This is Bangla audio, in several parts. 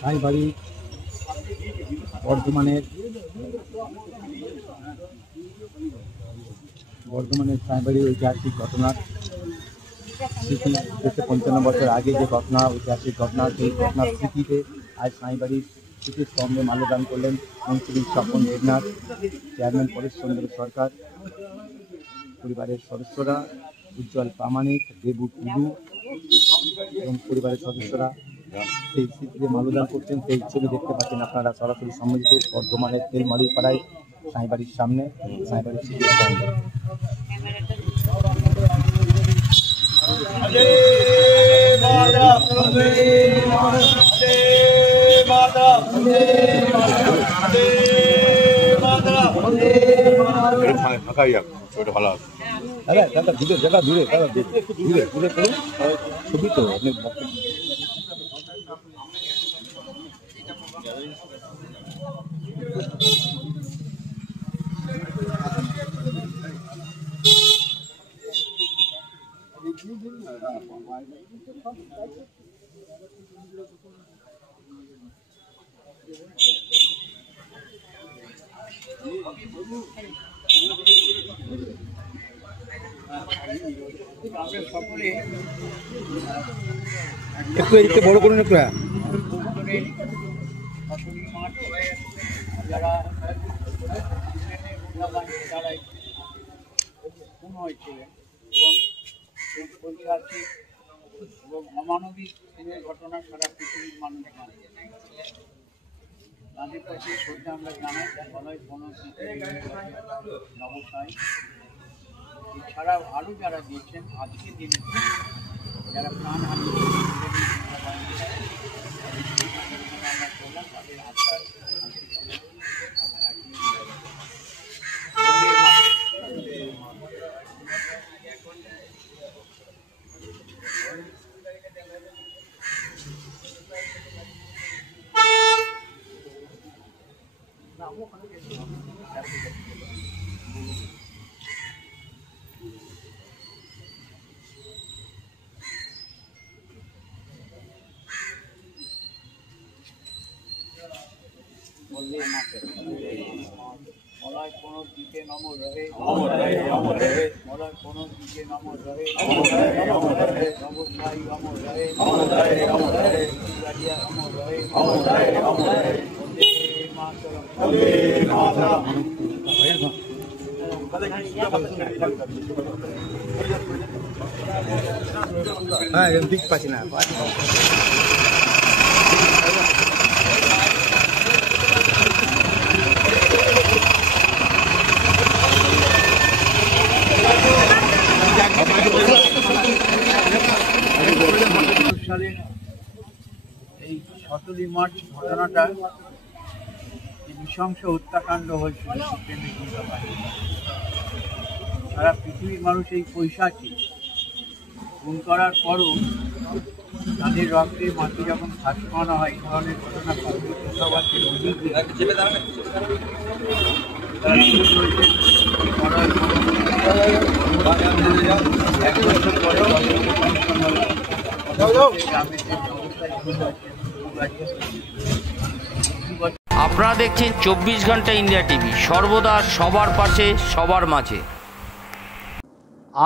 সাইবাড়ি বর্ধমানের সাইবাড়ি ঐতিহাসিক ঘটনার স্মৃতি 55 বছর আগে যে ঘটনা, ঐতিহাসিক ঘটনা, সেই ঘটনার স্মৃতিতে আজ সাইবাড়ির স্মৃতিস্তম্ভে মাল্যদান করলেন মন্ত্রী স্বপন দেবনাথ, চেয়ারম্যান পরেশচন্দ্র সরকার, পরিবারের সদস্যরা উজ্জ্বল প্রামাণিক, দেবু টুডু এবং পরিবারের সদস্যরা সেই স্মৃতিতে মাল্যদান করছেন। সেই ছবি দেখতে পাচ্ছেন আপনারা সরাসরি সম্মিলিত বর্ধমানের তেলমারি পাড়ায় সাইবাড়ির সামনে সাইবাড়ির স্মৃতিস্তম্ভে। দাদা দূরে জায়গা, দূরে দাদা, দূরে দূরে করুন ছবি তো আপনি একটু এদিকে বড় করুন একটু। যারা খুন হয়েছিলেন এবং ঐতিহাসিক এবং অমানবিক দিনের ঘটনা সারা পৃথিবীর মানুষ জানে, তাদের কাছে শ্রদ্ধা আমরা জানাই। বলাই নবসাই এছাড়াও আরও যারা দিয়েছেন আজকে দিনে যারা প্রাণ হারিয়েছেন আমরা করলাম তাদের আত্মার মলয় কোনো দিকে নমর রহে, মলয় কোনো দিকে নমর রহে, নবসাই অমর রহে, গাড়িয়া অমর রহে, বন্দে মাতরম, হ্যাঁ ঠিক পাচ্ছি না। সালের এই 17 মার্চ ঘটনাটা নৃশংস হত্যাকাণ্ড হয়েছিল সারা পৃথিবীর মানুষ এই পৈশাচী খুন করার পরও তাদের রক্তে মাটি যখন ফাঁস খাওয়ানো হয়, এই ধরনের ঘটনা এক বছর পরে আপনারা দেখছেন 24 ঘন্টা ইন্ডিয়া টিভি, সর্বদা সবার পাশে সবার মাঝে।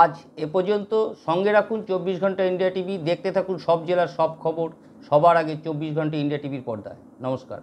আজ এ পর্যন্ত। সঙ্গে রাখুন 24 ঘন্টা ইন্ডিয়া টিভি, দেখতে থাকুন সব জেলার সব খবর সবার আগে 24 ঘন্টা ইন্ডিয়া টিভির পর্দায়। নমস্কার।